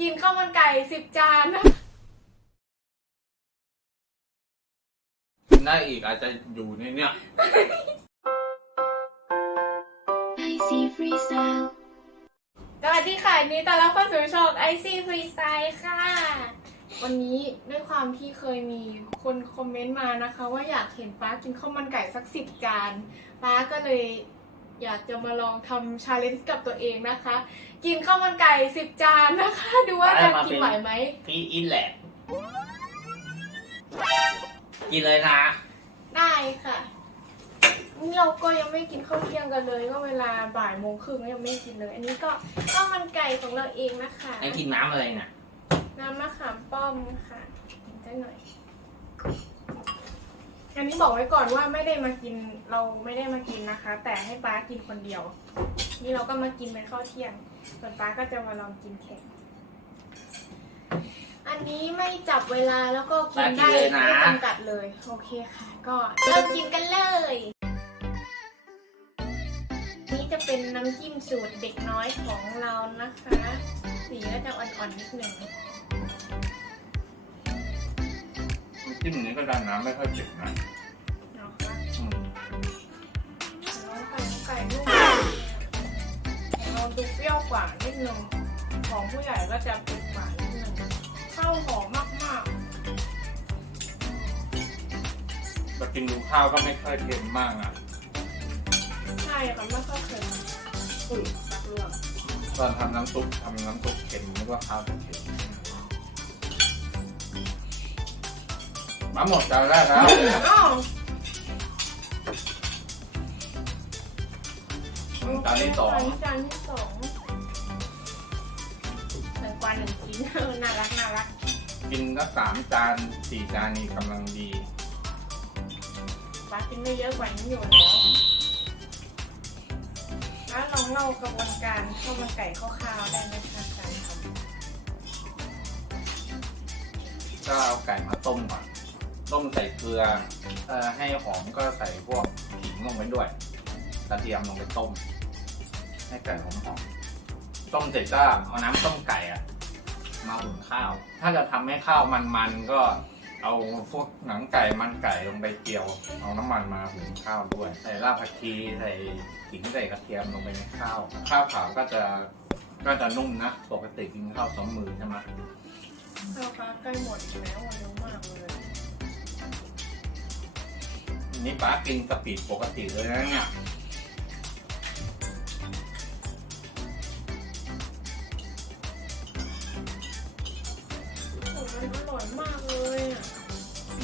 กินข้าวมันไก่สิบจานนะกินได้อีกอาจจะอยู่ในเนี้ย Icy Freestyle. สวัสดีค่ะยินดีต้อนรับเข้าสู่ช่องไอซี่ฟรีสไตล์ค่ะ วันนี้ด้วยความที่เคยมีคนคอมเมนต์มานะคะ ว่าอยากเห็นป้ากินข้าวมันไก่สักสิบจาน ป้าก็เลย อยากจะมาลองทำชาเลนจ์กับตัวเองนะคะ กินข้าวมันไก่สิบจานนะคะ ดูว่าจะกินไหวไหมพี่อินแหละกินเลยนะ ได้ค่ะ นี่เราก็ยังไม่กินข้าวเที่ยงกันเลย ก็เวลาบ่ายโมงครึ่งก็ยังไม่กินเลย อันนี้ก็ข้าวมันไก่ของเราเองนะคะไอ้กินน้ำอะไรน่ะน้ำมะขามป้อมค่ะกินได้หน่อย อันนี้บอกไว้ก่อนว่าไม่ได้มากินเราไม่ได้มากินนะคะ แต่ให้ป้ากินคนเดียว นี่เราก็มากินเป็นข้าวเที่ยงส่วนป้าก็จะมาลองกินแข่งอันนี้ไม่จับเวลาแล้วก็กินได้ไม่จำกัดเลย โอเคค่ะ ก็เริ่มกินกันเลยนี่จะเป็นน้ำจิ้มสูตรเด็กน้อยของเรานะคะ สีก็จะอ่อนๆนิดหนึ่ง จิ้มนี้ก็ได้น้ำไม่ค่อยเผ็ดนะเนาะค่ะอืมน้องไก่น้องไก่ลูกของเราดูเปรี้ยวกว่านิดนึงของผู้ใหญ่ก็จะเผ็ดกว่านิดนึงข้าวหอมมากมากินดูข้าวก็ไม่ค่อยเค็มมากอะ ๆ ใช่ค่ะไม่ค่อยเค็มอุ้ยตักเลือกตอนทำน้ำซุปทำน้ำซุปเค็มนึกว่าข้าวจะเค็ม มาหมดจานแรกแล้วอ้าวจานที่สองจานที่สองหนึ่งกว่าหนึ่งชิ้นน่ารักน่ารักกินก็สามจานสี่จานนี่กำลังดีป้ากินไม่เยอะกว่านี้อยู่แล้วแล้วลองเล่ากระบวนการข้าวมันไก่คร่าวๆได้ไหมคะการทำก็เอาไก่มาต้มก่อน ต้มใส่เกลือเอ่อให้หอมก็ใส่พวกขิงลงไปด้วยกระเทียมลงไปต้ม ให้ไก่หอมหอมๆต้มเสร็จก็เอาน้ำต้มไก่อะมาหุงข้าว ถ้าจะทำให้ข้าวมันๆก็เอาพวกหนังไก่มันไก่ลงไปเจียว เอาน้ำมันมาหุงข้าวด้วย ใส่รากผักชีใส่ขิงใส่กระเทียมลงไปในข้าว ข้าวขาวก็จะก็จะนุ่มนะ ปกติกินข้าวสองมือใช่ไหมข้าวฟ้าใกล้หมดอีกแล้วอะเร็ว นี่ป้ากินสปีดปกติเลยนะเนี่ยโอ้มันอร่อยมากเลยอะ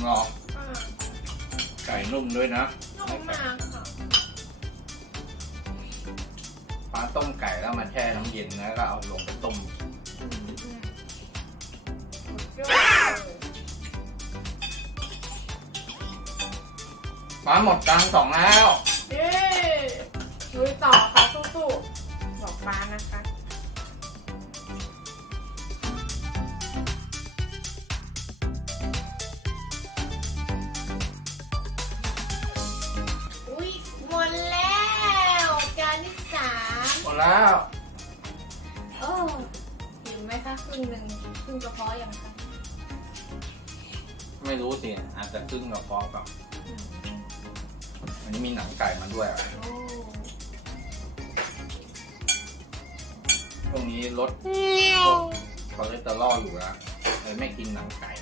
งอป้าไก่นุ่มด้วยนะนุ่มมากค่ะป้าต้มไก่แล้วมาแช่น้ำเย็นแล้วก็เอาลงไปต้ม ป้าหมดจานสองแล้วเย้ลุยต่อค่ะสู้ๆบอกป้านะคะ อุ้ยหมดแล้วจานที่สามหมดแล้วโอ้หิวไหมคะครึ่งหนึ่งครึ่งกระเพาะยังคะ ไม่รู้สิอาจจะครึ่งกับฟอกกับ อืมอันนี้มีหนังไก่มาด้วยอะโอ้ช่วงนี้ลดพวกคอเลสเตอรอลอยู่แล้วเลยไม่กินหนังไก่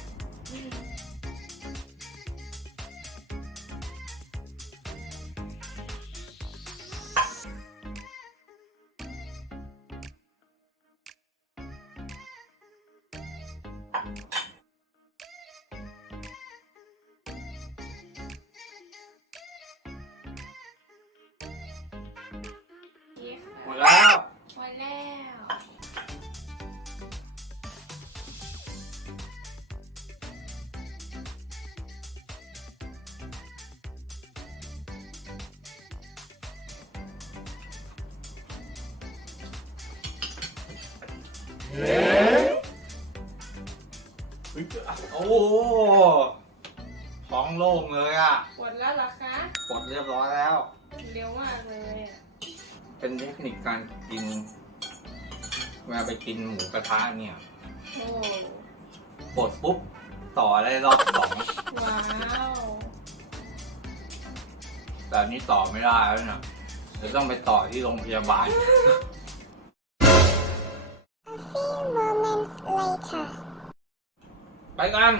โอ้โหท้องโล่งเลยอะหมดแล้วเหรอคะ ปลดเรียบร้อยแล้ว เร็วมากเลยอะเป็นเทคนิคการกินเวลาไปกินหมูกระทะเนี่ยโอ้กดปุ๊บต่อได้รอบสองว้าวแต่อันนี้ต่อไม่ได้แล้วเนี่ยเดี๋ยวต้องไปต่อที่โรงพยาบาล ไปกัน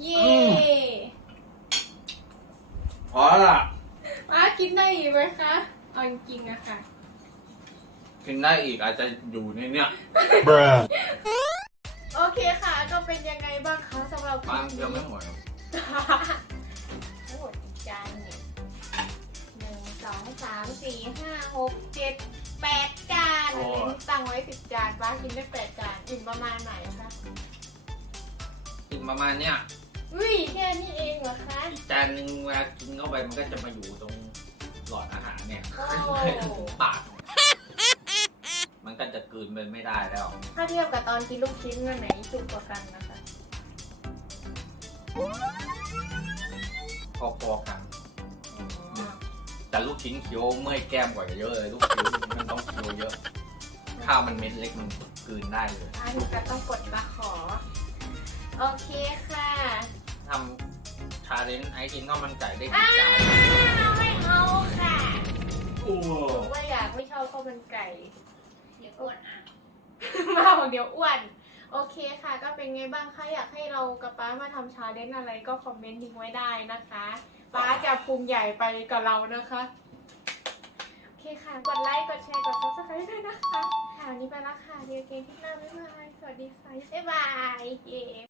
เย่อืม พอละป้ากินได้อีกไหมคะเอาจริงๆอะค่ะ กินได้อีกอาจจะอยู่ในเนี่ย Bruh. โอเคค่ะ ก็เป็นยังไงบ้างคะสำหรับบางเดียวไม่หมดหรอกทั้งหมดกี่จานเนี่ยหนึ่งสองสามสี่ห้าหกเจ็ดแปดจานอันนี้ตั้งไว้สิบจานป้ากินได้แปดจานอิ่มประมาณไหนคะ กินประมาณเนี้ยอุ้ยแค่นี้เองเหรอคะอีกจานหนึ่งเวลากินเข้าไปมันก็จะมาอยู่ตรงหลอดอาหารเนี่ยโอ้ปาก มันก็จะกลืนไปไม่ได้แล้ว ถ้าเทียบกับตอนกินลูกชิ้นอันไหนสุกกว่ากันนะคะพอๆกันแต่ลูกชิ้นเคี้ยวเมื่อยแก้มกว่าเยอะเลยลูกชิ้นมันต้องเคี้ยวเยอะ ข้าวมันเม็ดเล็กมันกลืนได้เลย อันนี้ก็ต้องกดตะขอ โอเคค่ะทำชาเลนจ์ไอ้กินข้าวมันไก่ได้อ้ากี่จานวไม่เอาค่ะโอ้บอกว่าอยากไม่ชอบข้าวมันไก่ เดี๋ยวอ้วนอะ มาบอกเดี๋ยวอ้วน โอเคค่ะ ก็เป็นไงบ้างคะอยากให้เรากับป้ามาทำชาเลนจ์อะไรก็คอมเมนต์ทิ้งไว้ได้นะคะ ป้าจะภูมิใหญ่ไปกับเรานะคะ โอเคค่ะ กดไลค์ กดแชร์ กด subscribe ด้วยนะคะค่ะวันนี้ไปแล้วค่ะเดียวเกมที่หน้าบ๊ายบาย สวัสดีค่ะ บ๊ายบาย เย้